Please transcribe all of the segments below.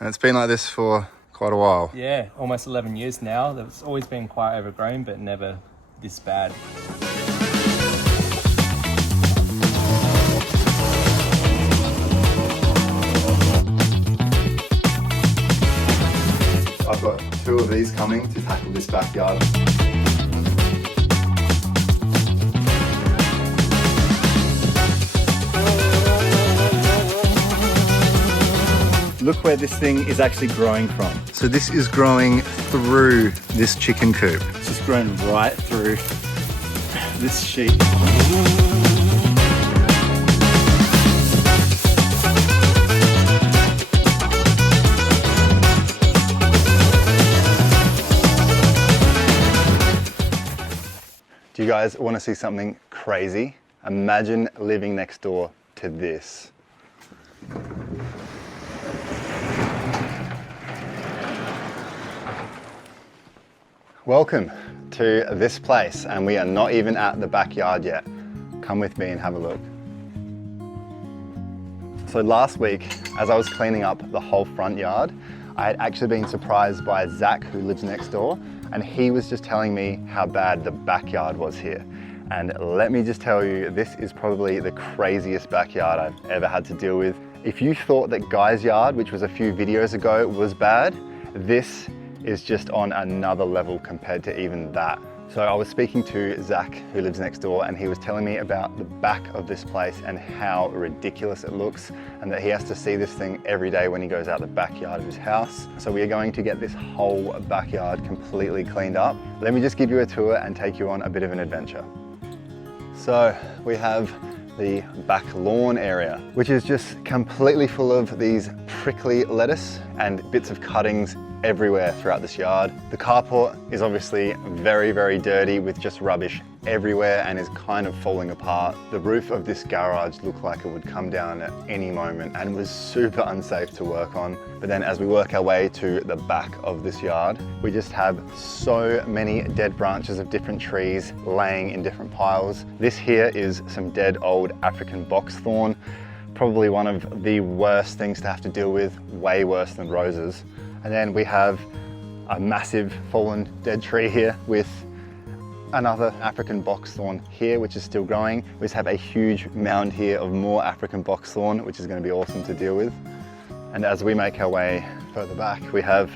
And it's been like this for quite a while. Yeah, almost 11 years now. It's always been quite overgrown, but never this bad. I've got 2 of these coming to tackle this backyard. Look where this thing is actually growing from. So this is growing through this chicken coop. It's just grown right through this sheet. Do you guys want to see something crazy? Imagine living next door to this. Welcome to this place, and we are not even at the backyard yet. Come with me and have a look. So last week, as I was cleaning up the whole front yard, I had actually been surprised by Zach, who lives next door, and he was just telling me how bad the backyard was here. And let me just tell you, this is probably the craziest backyard I've ever had to deal with. If you thought that Guy's yard, which was a few videos ago, was bad, this is just on another level compared to even that. So I was speaking to Zach, who lives next door, and he was telling me about the back of this place and how ridiculous it looks, and that he has to see this thing every day when he goes out the backyard of his house. So we are going to get this whole backyard completely cleaned up. Let me just give you a tour and take you on a bit of an adventure. So we have the back lawn area, which is just completely full of these prickly lettuce and bits of cuttings everywhere throughout this yard. The carport is obviously very, very dirty with just rubbish everywhere and is kind of falling apart. The roof of this garage looked like it would come down at any moment and was super unsafe to work on. But then as we work our way to the back of this yard, we just have so many dead branches of different trees laying in different piles. This here is some dead old African boxthorn, probably one of the worst things to have to deal with, way worse than roses. And then we have a massive fallen dead tree here with another African boxthorn here, which is still growing. We just have a huge mound here of more African boxthorn, which is going to be awesome to deal with. And as we make our way further back, we have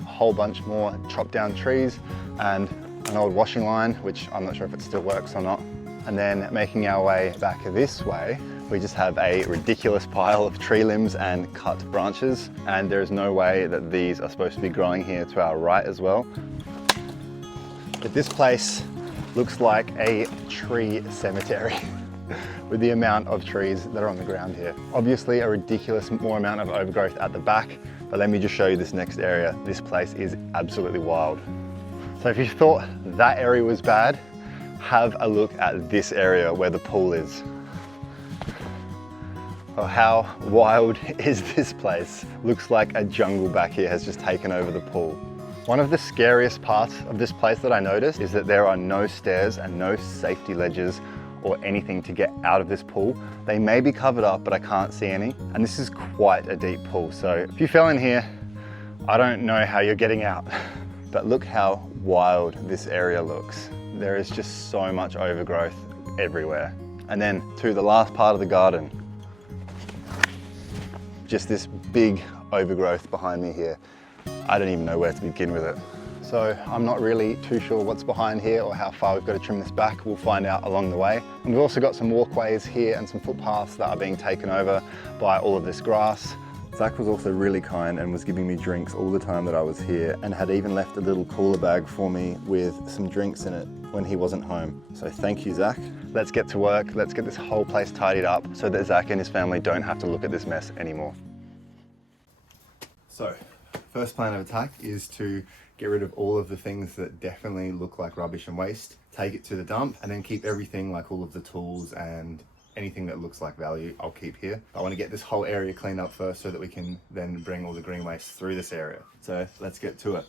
a whole bunch more chopped down trees and an old washing line, which I'm not sure if it still works or not. And then making our way back this way, we just have a ridiculous pile of tree limbs and cut branches, and there is no way that these are supposed to be growing here to our right as well. But this place looks like a tree cemetery with the amount of trees that are on the ground here. Obviously a ridiculous more amount of overgrowth at the back, but let me just show you this next area. This place is absolutely wild. So if you thought that area was bad, have a look at this area where the pool is. Oh, how wild is this place? Looks like a jungle back here has just taken over the pool. One of the scariest parts of this place that I noticed is that there are no stairs and no safety ledges or anything to get out of this pool. They may be covered up, but I can't see any. And this is quite a deep pool. So if you fell in here, I don't know how you're getting out. But look how wild this area looks. There is just so much overgrowth everywhere. And then to the last part of the garden, just this big overgrowth behind me here. I don't even know where to begin with it. So I'm not really too sure what's behind here or how far we've got to trim this back. We'll find out along the way. And we've also got some walkways here and some footpaths that are being taken over by all of this grass. Zach was also really kind and was giving me drinks all the time that I was here, and had even left a little cooler bag for me with some drinks in it when he wasn't home. So thank you, Zach. Let's get to work. Let's get this whole place tidied up so that Zach and his family don't have to look at this mess anymore. So, first plan of attack is to get rid of all of the things that definitely look like rubbish and waste, take it to the dump, and then keep everything, like all of the tools and anything that looks like value, I'll keep here. I want to get this whole area cleaned up first so that we can then bring all the green waste through this area. So let's get to it.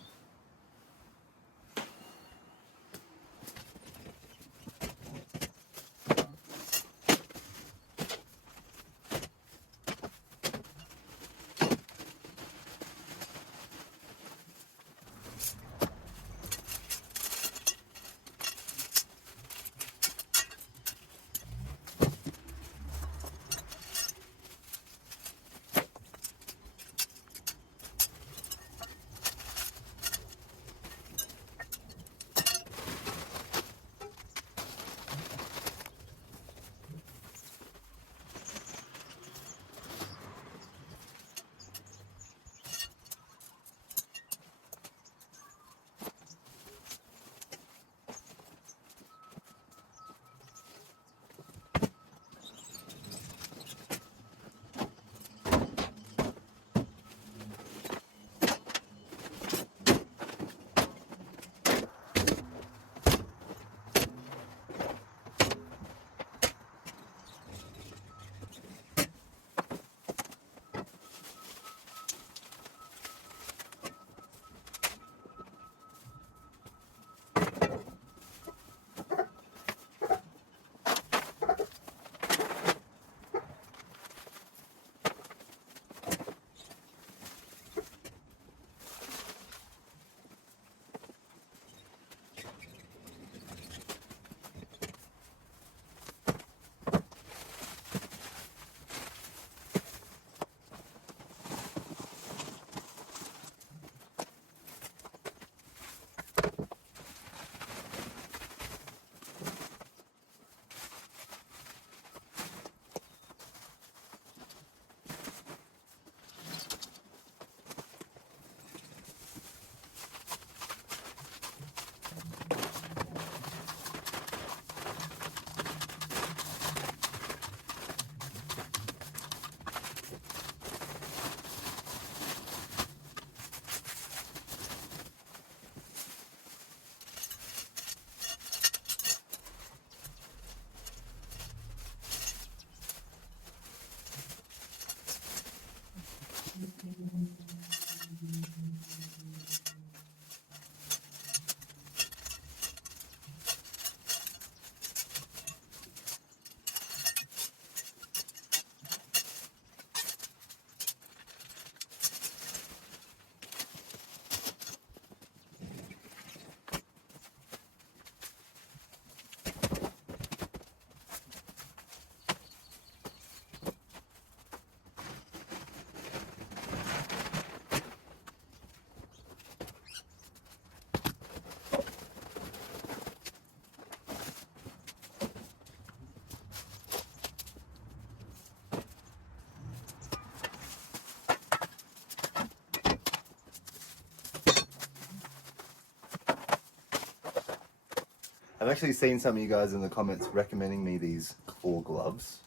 I've actually seen some of you guys in the comments recommending me these claw gloves,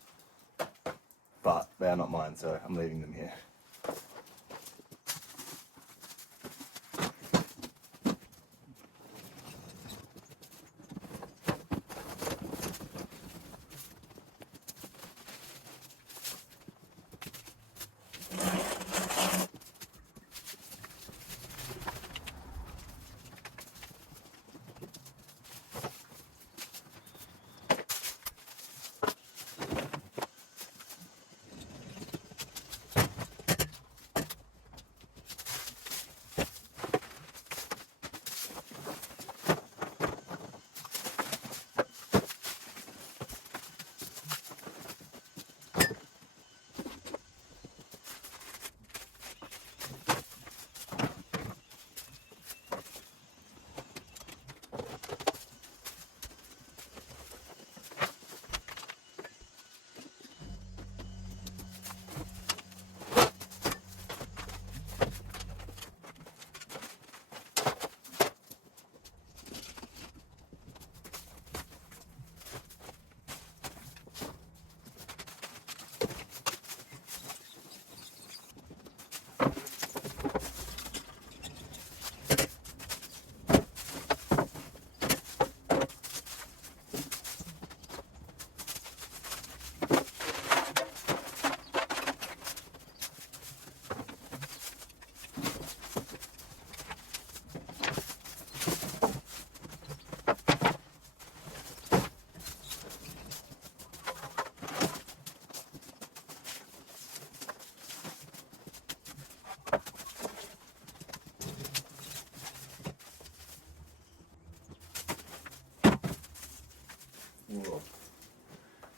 but they are not mine, so I'm leaving them here.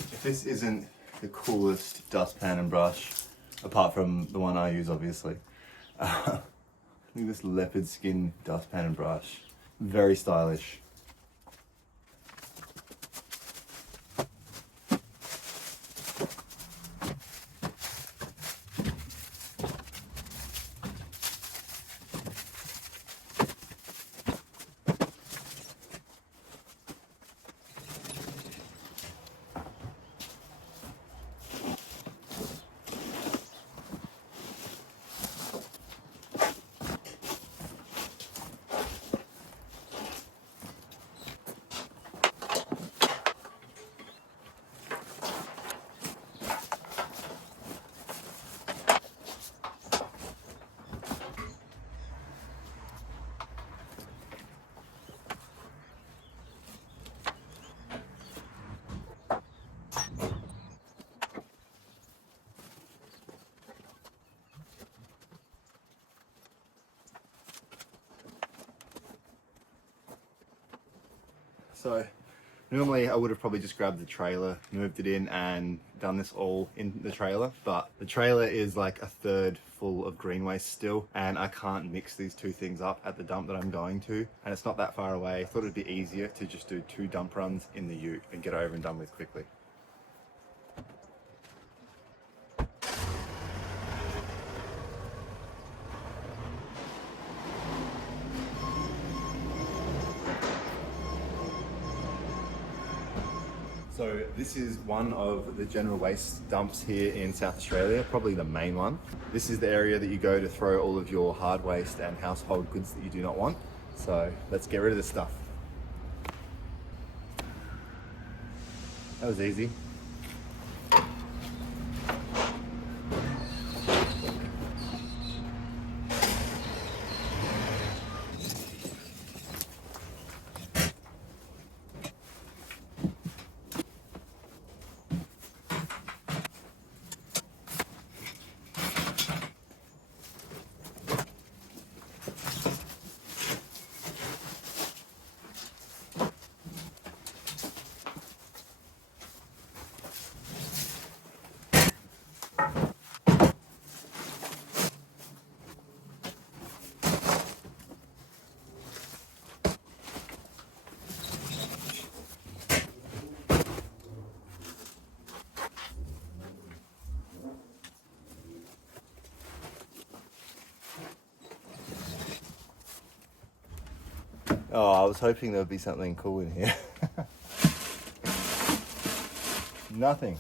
If this isn't the coolest dustpan and brush, apart from the one I use obviously, look at this leopard skin dustpan and brush. Very stylish. So normally I would have probably just grabbed the trailer, moved it in and done this all in the trailer, but the trailer is like a third full of green waste still, and I can't mix these two things up at the dump that I'm going to, and it's not that far away. I thought it'd be easier to just do 2 dump runs in the ute and get over and done with quickly. So this is one of the general waste dumps here in South Australia, probably the main one. This is the area that you go to throw all of your hard waste and household goods that you do not want. So let's get rid of this stuff. That was easy. Oh, I was hoping there would be something cool in here. Nothing.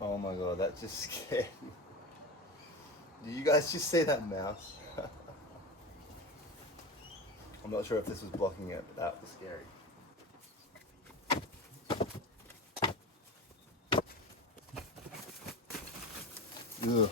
Oh my god, that just scared me. Do you guys just see that mouse? I'm not sure if this was blocking it, but that was scary. Ugh.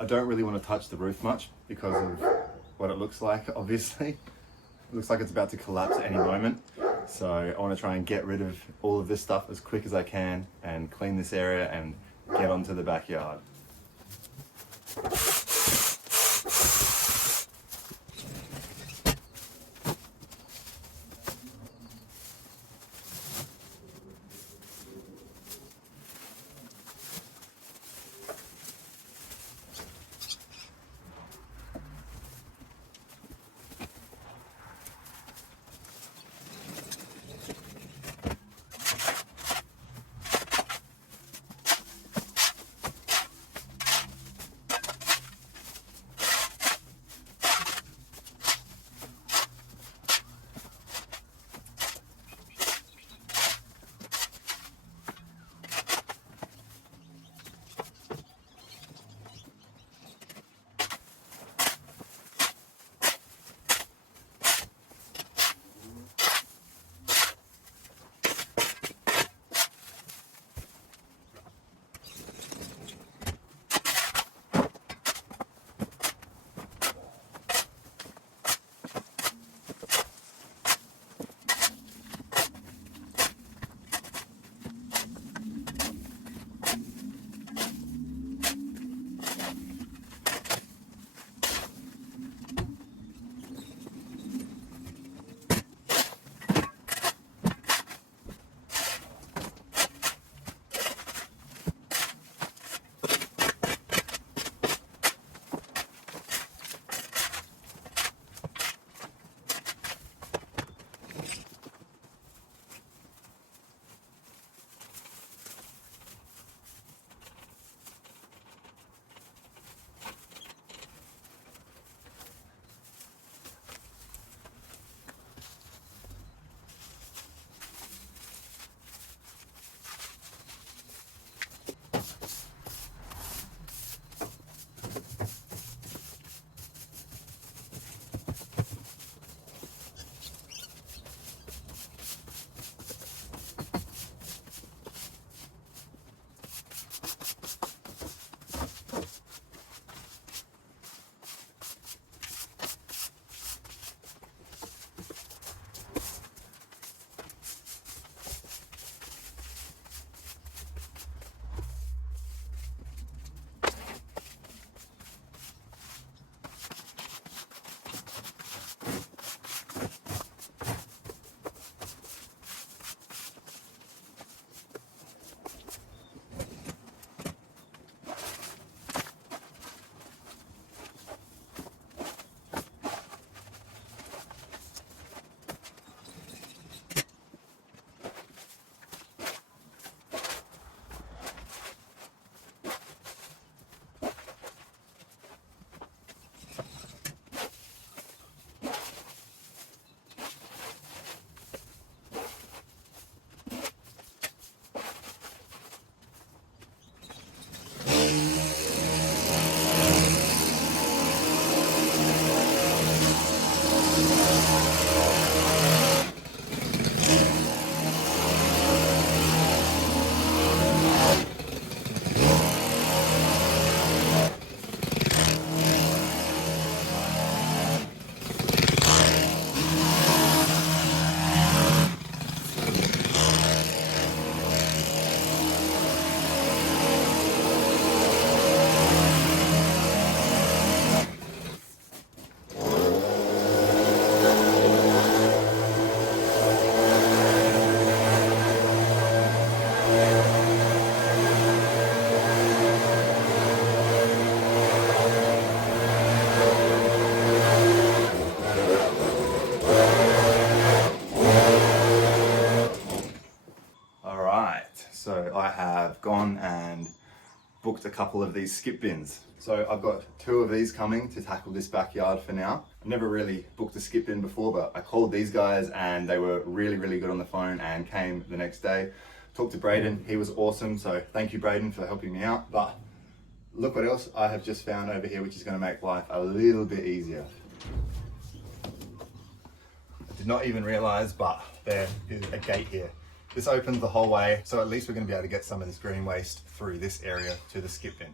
I don't really want to touch the roof much because of what it looks like, obviously. It looks like it's about to collapse at any moment. So I want to try and get rid of all of this stuff as quick as I can and clean this area and get onto the backyard. Gone and booked a couple of these skip bins. So I've got 2 of these coming to tackle this backyard for now. I've never really booked a skip bin before, but I called these guys and they were really good on the phone and came the next day. Talked to Braden, he was awesome, so thank you Braden for helping me out. But look what else I have just found over here, which is going to make life a little bit easier. I did not even realize, but there is a gate here. This opens the whole way, so at least we're going to be able to get some of this green waste through this area to the skip bin.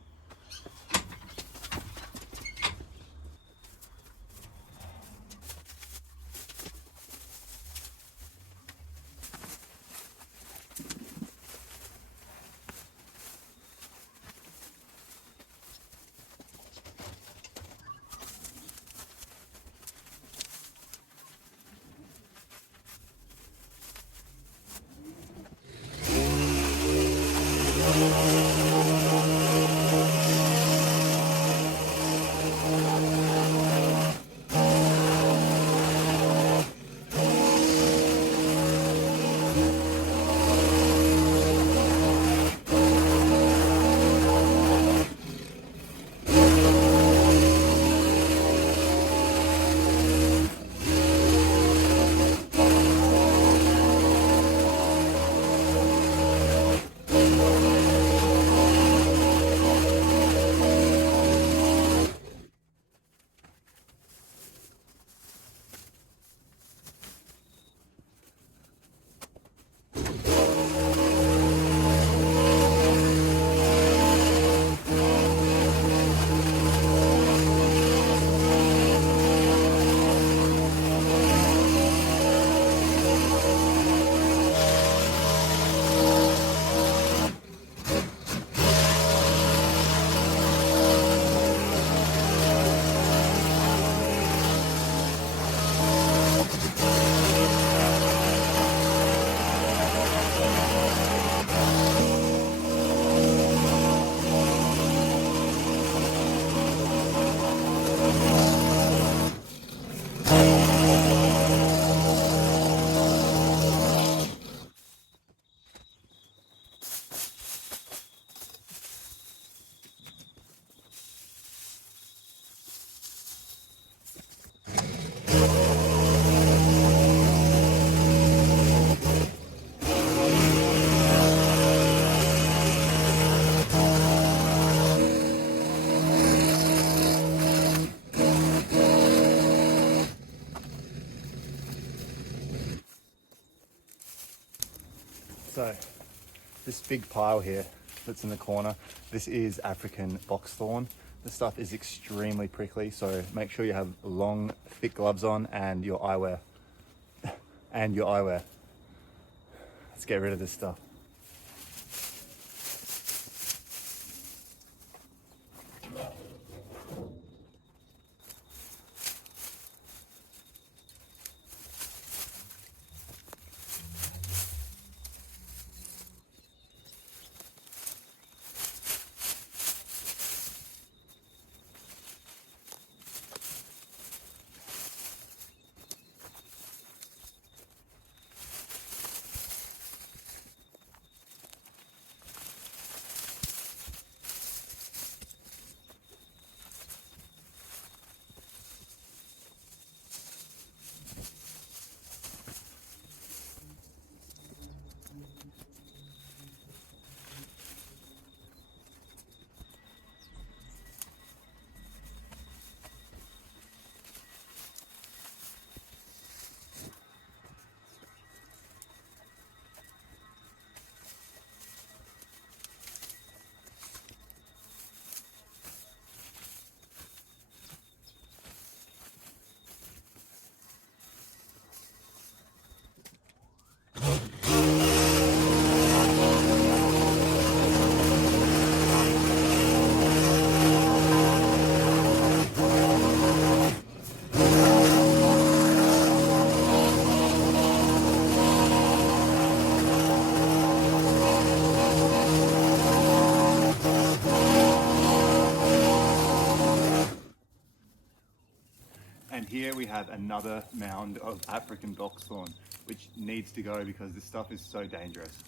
So this big pile here that's in the corner, this is African boxthorn. This stuff is extremely prickly, so make sure you have long, thick gloves on and your eyewear. Let's get rid of this stuff. And here we have another mound of African boxthorn, which needs to go because this stuff is so dangerous.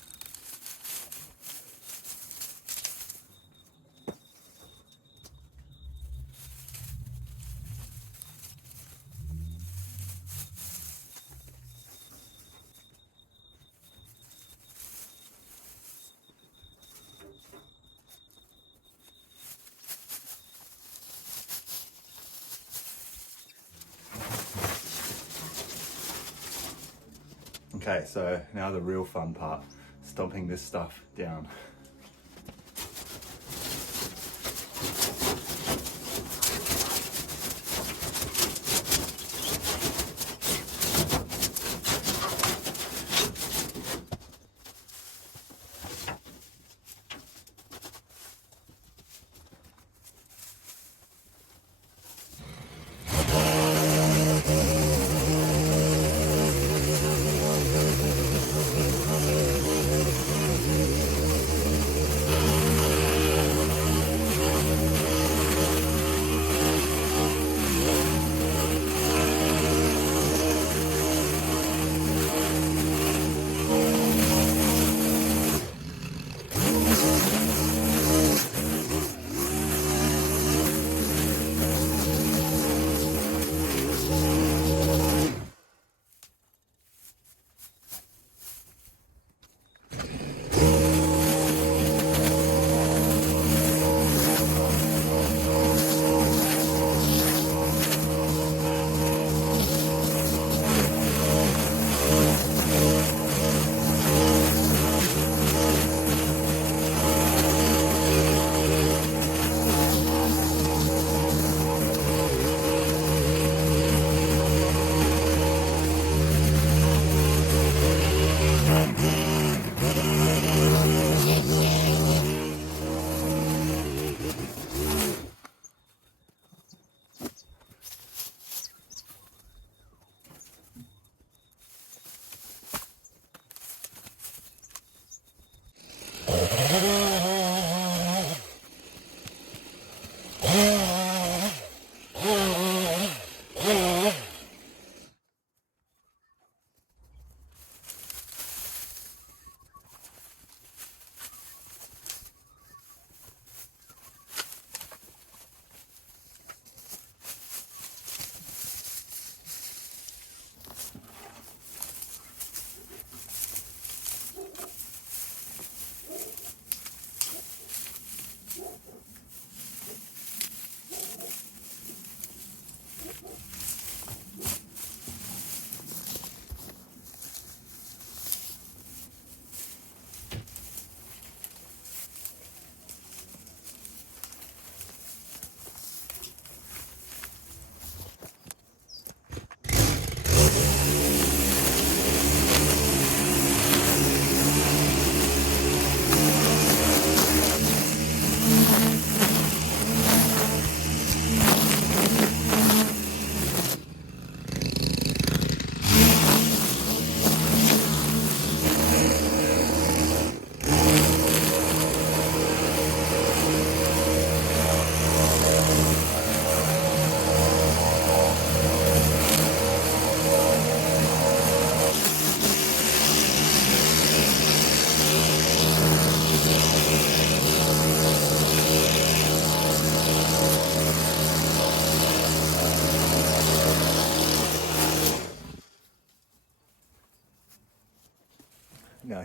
Okay, so now the real fun part, stomping this stuff down.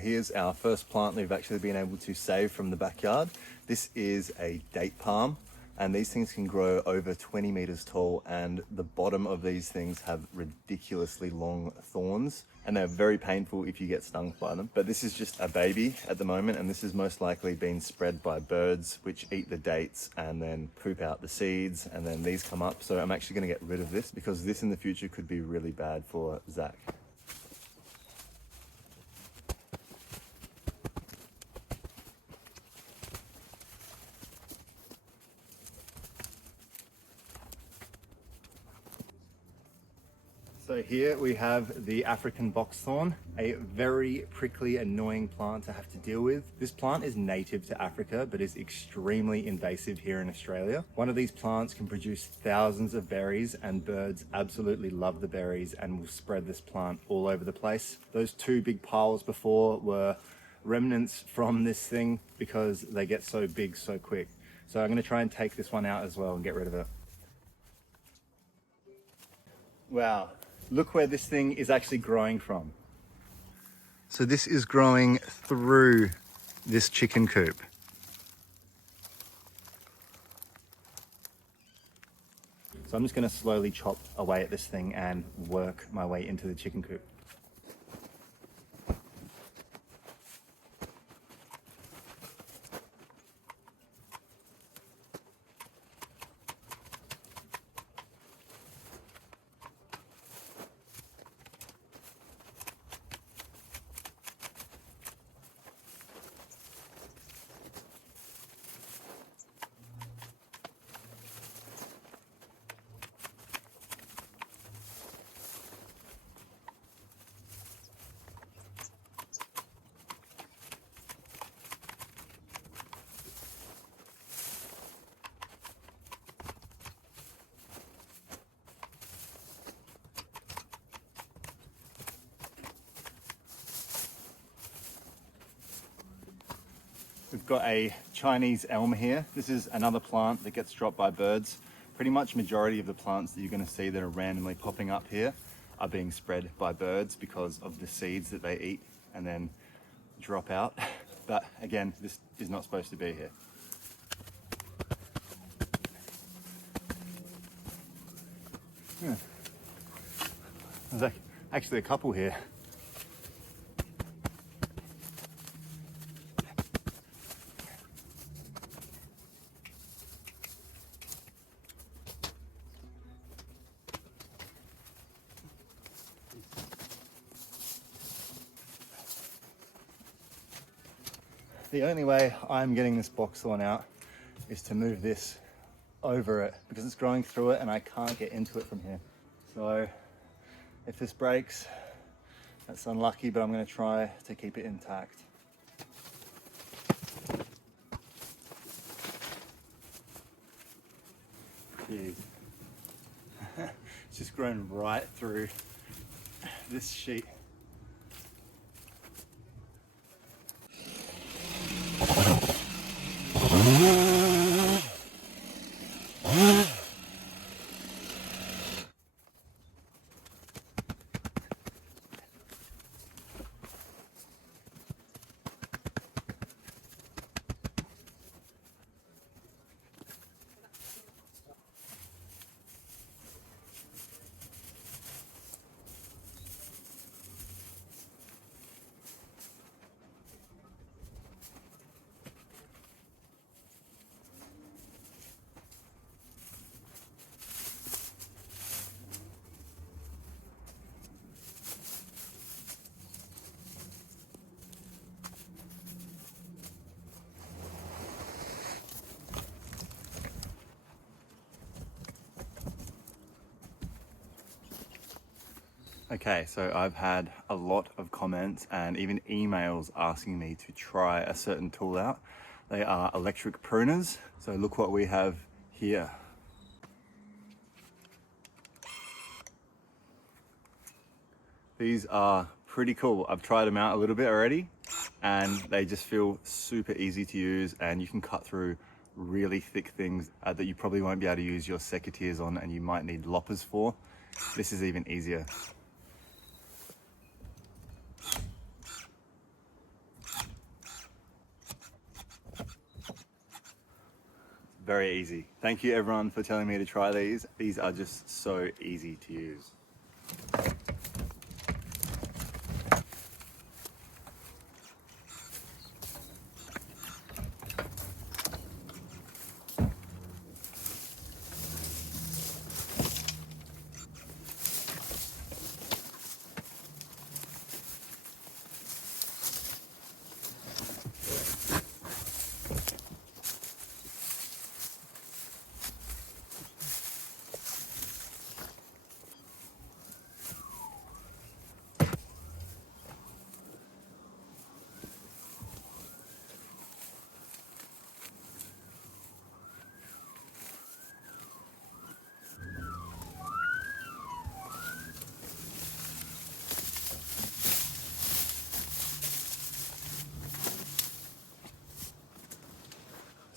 here's our first plant we've actually been able to save from the backyard. This is a date palm, and these things can grow over 20 meters tall, and the bottom of these things have ridiculously long thorns, and they're very painful if you get stung by them. But this is just a baby at the moment, and this has most likely been spread by birds which eat the dates and then poop out the seeds, and then these come up. So I'm actually going to get rid of this because this in the future could be really bad for Zach. So here we have the African boxthorn, a very prickly, annoying plant to have to deal with. This plant is native to Africa, but is extremely invasive here in Australia. One of these plants can produce thousands of berries, and birds absolutely love the berries and will spread this plant all over the place. Those two big piles before were remnants from this thing because they get so big so quick. So I'm gonna try and take this one out as well and get rid of it. Wow. Look where this thing is actually growing from. So this is growing through this chicken coop. So I'm just going to slowly chop away at this thing and work my way into the chicken coop. We've got a Chinese elm here. This is another plant that gets dropped by birds. Pretty much majority of the plants that you're going to see that are randomly popping up here are being spread by birds because of the seeds that they eat and then drop out. But again, this is not supposed to be here. Yeah. There's actually a couple here. The only way I'm getting this boxthorn out is to move this over it because it's growing through it and I can't get into it from here. So if this breaks, that's unlucky, but I'm going to try to keep it intact. Jeez. It's just grown right through this sheet. Okay, so I've had a lot of comments and even emails asking me to try a certain tool out. They are electric pruners. So look what we have here. These are pretty cool. I've tried them out a little bit already and they just feel super easy to use, and you can cut through really thick things that you probably won't be able to use your secateurs on and you might need loppers for. This is even easier. Very easy. Thank you everyone for telling me to try these. These are just so easy to use.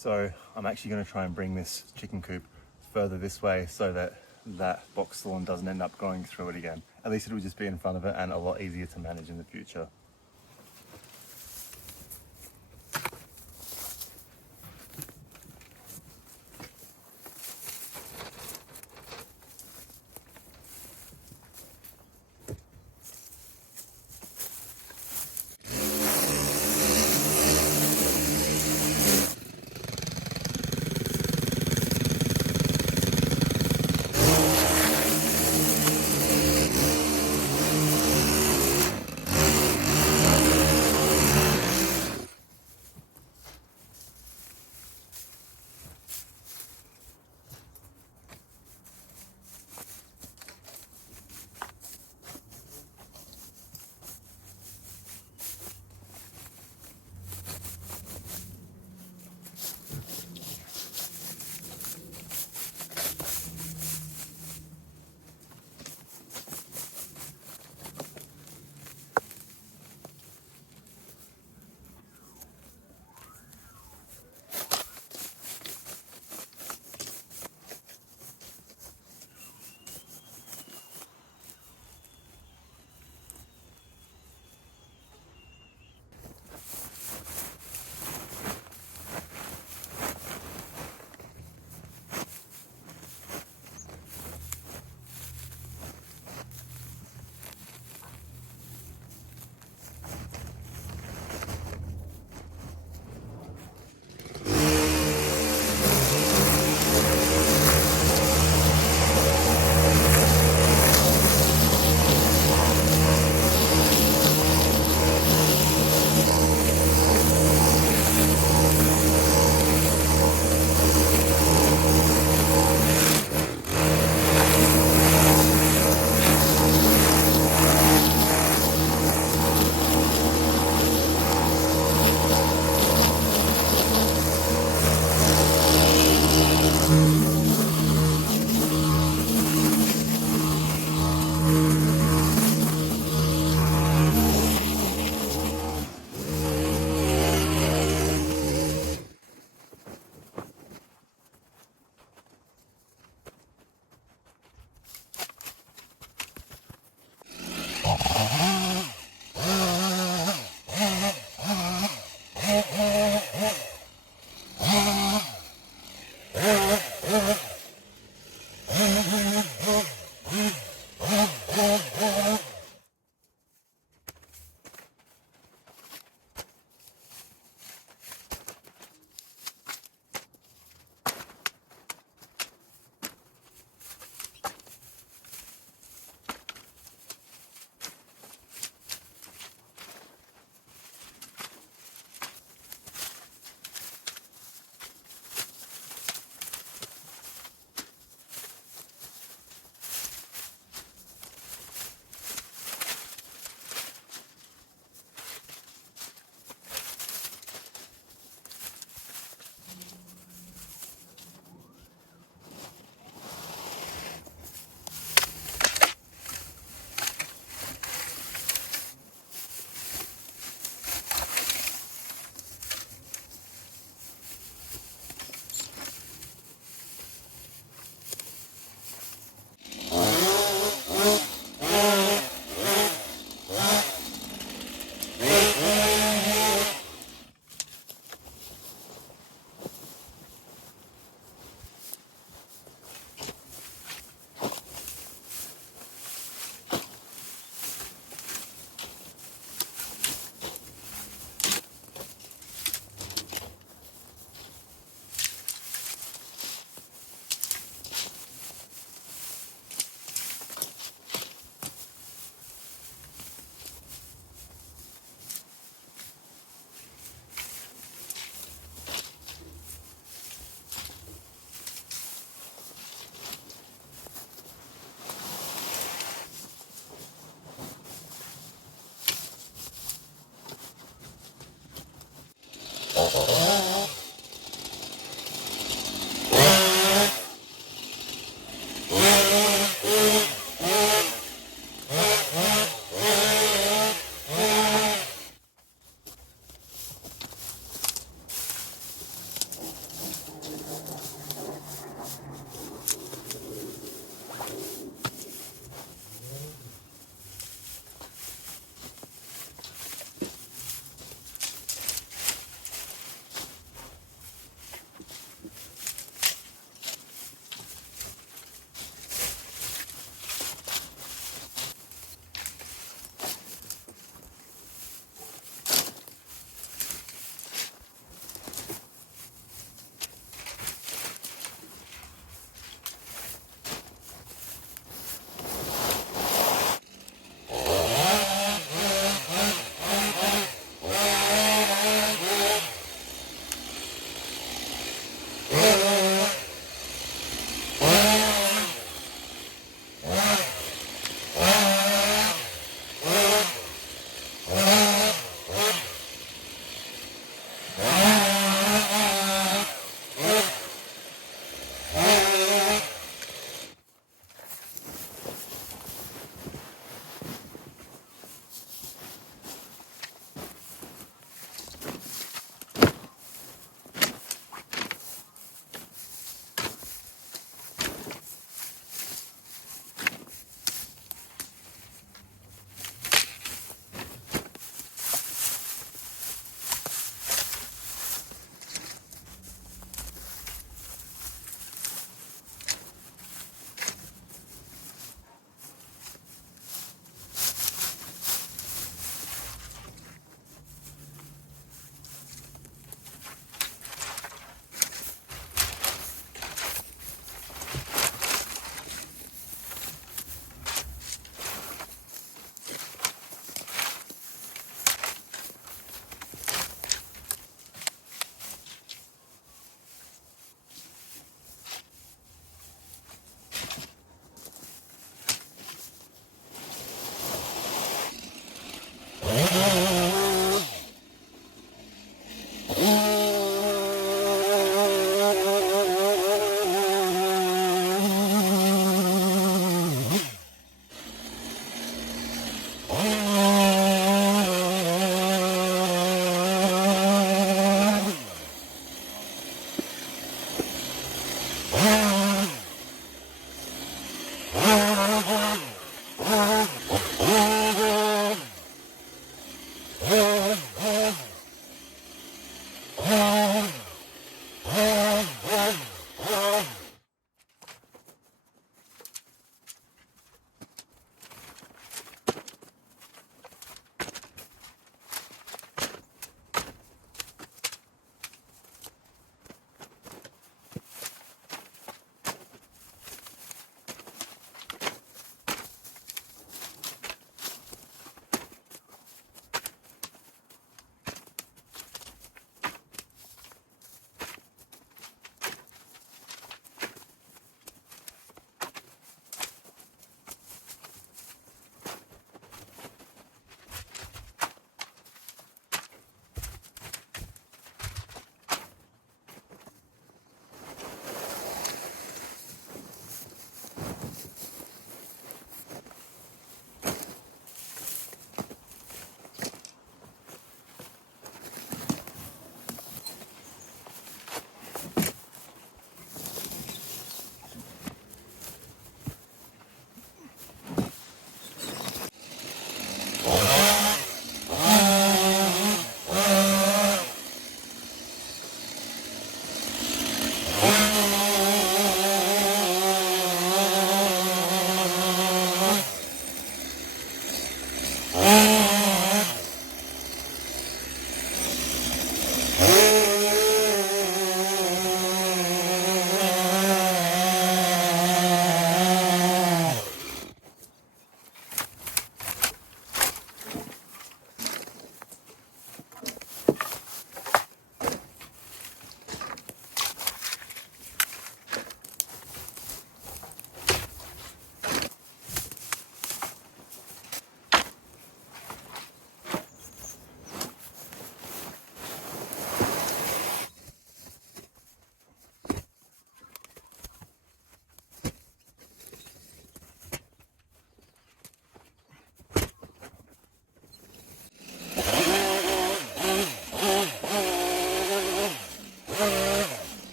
So I'm actually going to try and bring this chicken coop further this way so that that boxthorn doesn't end up growing through it again. At least it will just be in front of it and a lot easier to manage in the future.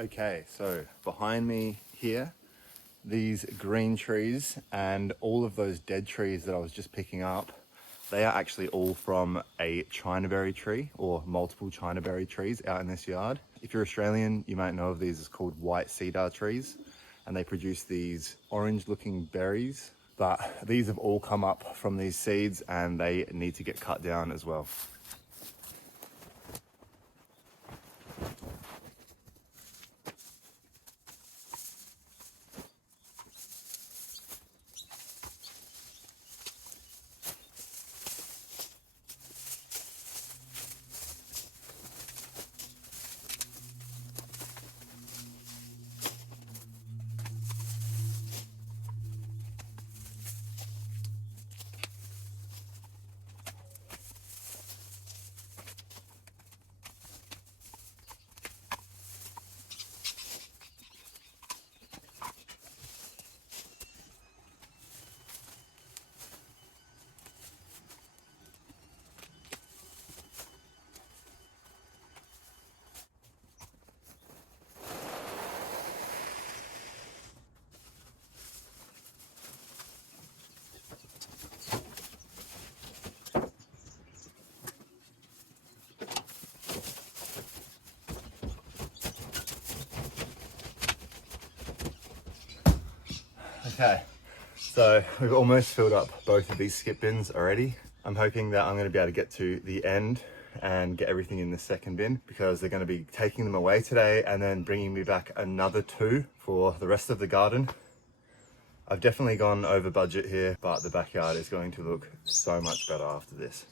Okay, so behind me here, these green trees and all of those dead trees that I was just picking up, they are actually all from a Chinaberry tree or multiple Chinaberry trees out in this yard. If you're Australian, you might know of these as called white cedar trees, and they produce these orange looking berries. But these have all come up from these seeds and they need to get cut down as well. Okay, so we've almost filled up both of these skip bins already. I'm hoping that I'm going to be able to get to the end and get everything in the second bin, because they're going to be taking them away today and then bringing me back another 2 for the rest of the garden. I've definitely gone over budget here, but the backyard is going to look so much better after this.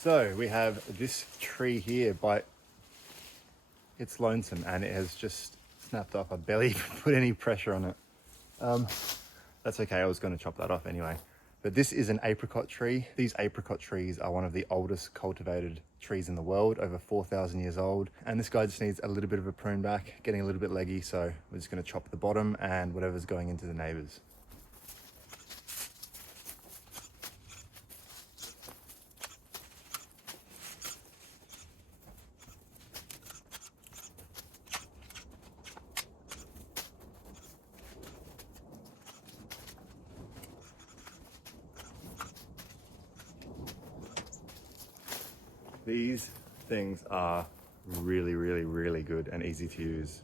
So we have this tree here, but it's lonesome and it has just snapped off. I barely put any pressure on it. That's okay, I was going to chop that off anyway. But this is an apricot tree. These apricot trees are one of the oldest cultivated trees in the world, over 4,000 years old. And this guy just needs a little bit of a prune back, getting a little bit leggy. So we're just going to chop the bottom and whatever's going into the neighbors. These things are really, really, really good and easy to use.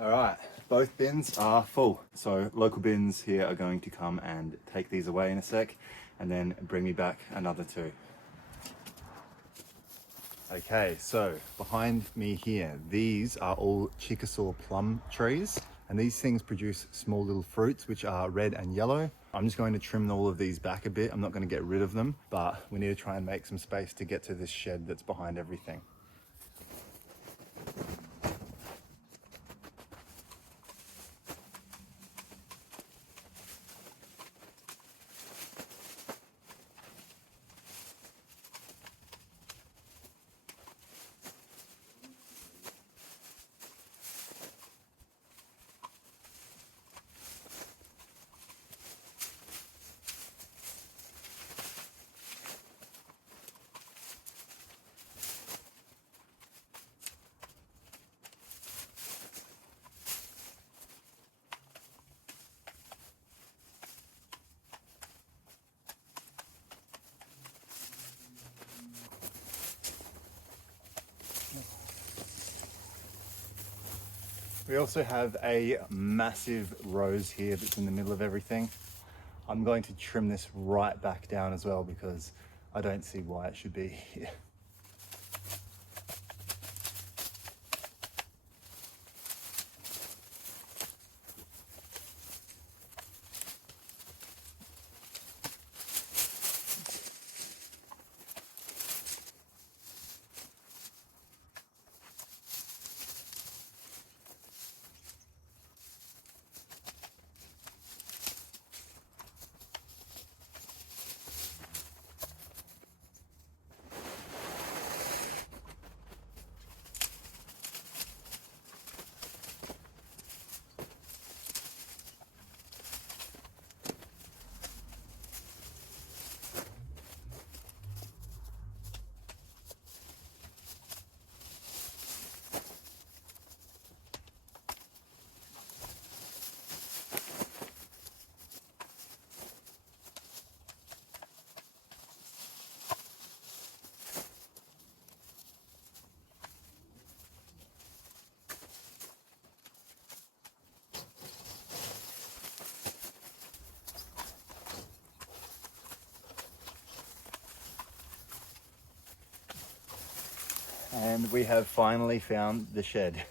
All right, both bins are full. So local bins here are going to come and take these away in a sec and then bring me back another two. Okay, so behind me here, these are all Chickasaw plum trees. And these things produce small little fruits, which are red and yellow. I'm just going to trim all of these back a bit. I'm not going to get rid of them, but we need to try and make some space to get to this shed that's behind everything. We also have a massive rose here that's in the middle of everything. I'm going to trim this right back down as well because I don't see why it should be here. And we have finally found the shed.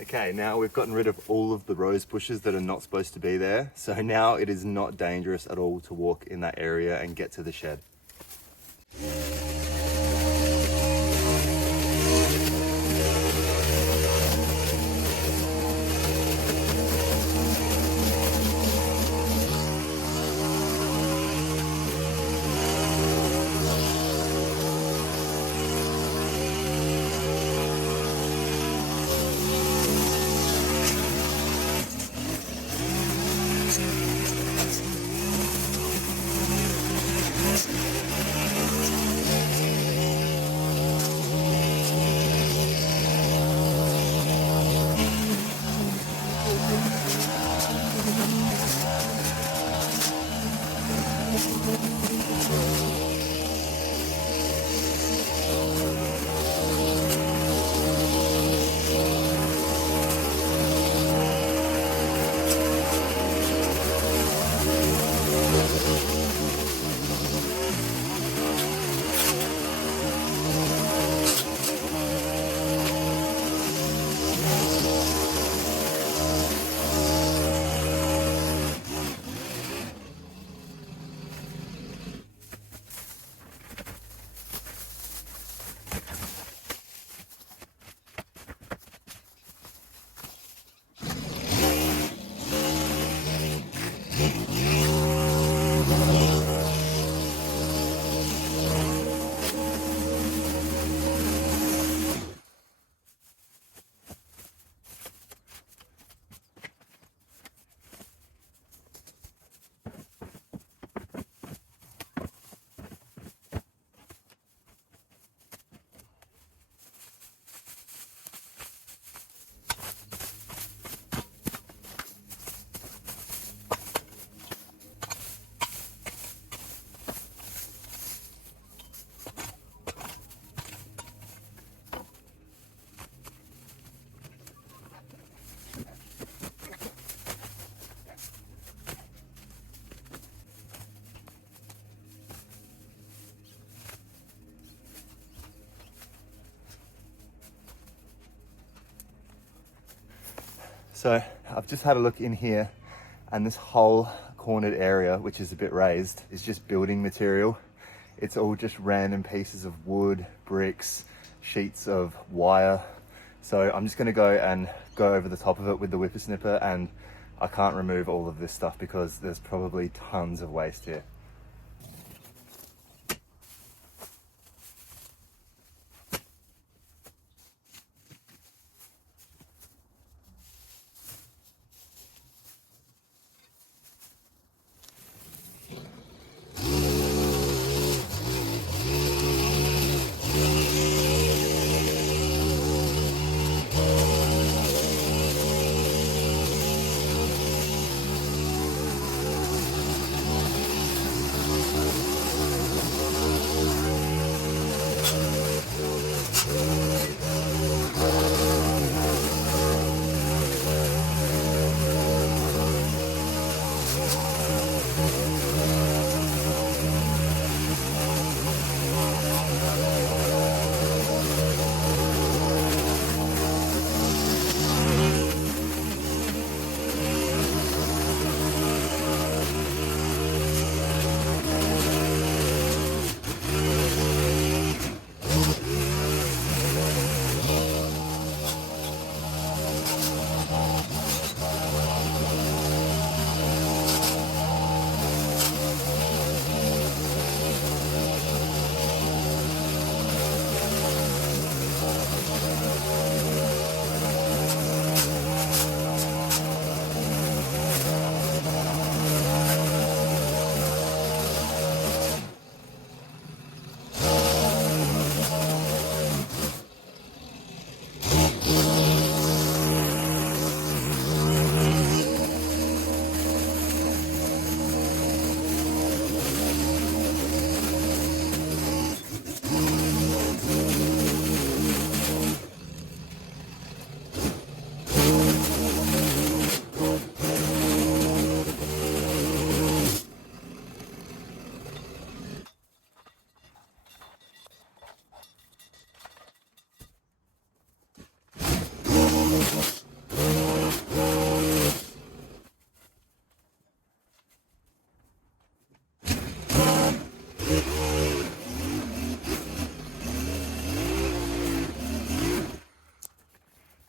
Okay, now we've gotten rid of all of the rose bushes that are not supposed to be there. So now it is not dangerous at all to walk in that area and get to the shed. So I've just had a look in here, and this whole cornered area, which is a bit raised, is just building material. It's all just random pieces of wood, bricks, sheets of wire. So I'm just gonna go over the top of it with the whippersnipper, and I can't remove all of this stuff because there's probably tons of waste here.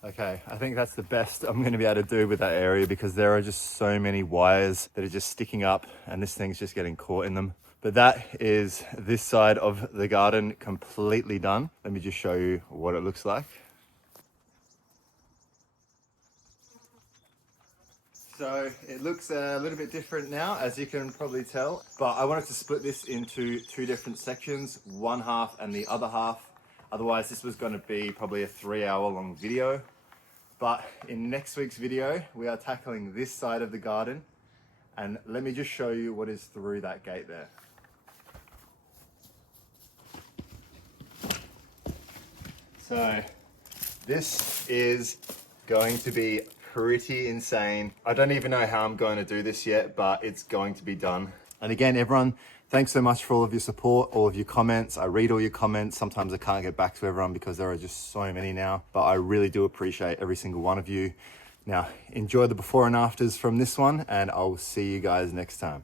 Okay, I think that's the best I'm going to be able to do with that area because there are just so many wires that are just sticking up and this thing's just getting caught in them. But that is this side of the garden completely done. Let me just show you what it looks like. So it looks a little bit different now, as you can probably tell, but I wanted to split this into two different sections, one half and the other half. Otherwise this was going to be probably a 3-hour long video. But in next week's video, we are tackling this side of the garden. And let me just show you what is through that gate there. So this is going to be pretty insane. I don't even know how I'm going to do this yet, but it's going to be done. And again, everyone, thanks so much for all of your support, all of your comments. I read all your comments. Sometimes I can't get back to everyone because there are just so many now, but I really do appreciate every single one of you. Now, enjoy the before and afters from this one, and I'll see you guys next time.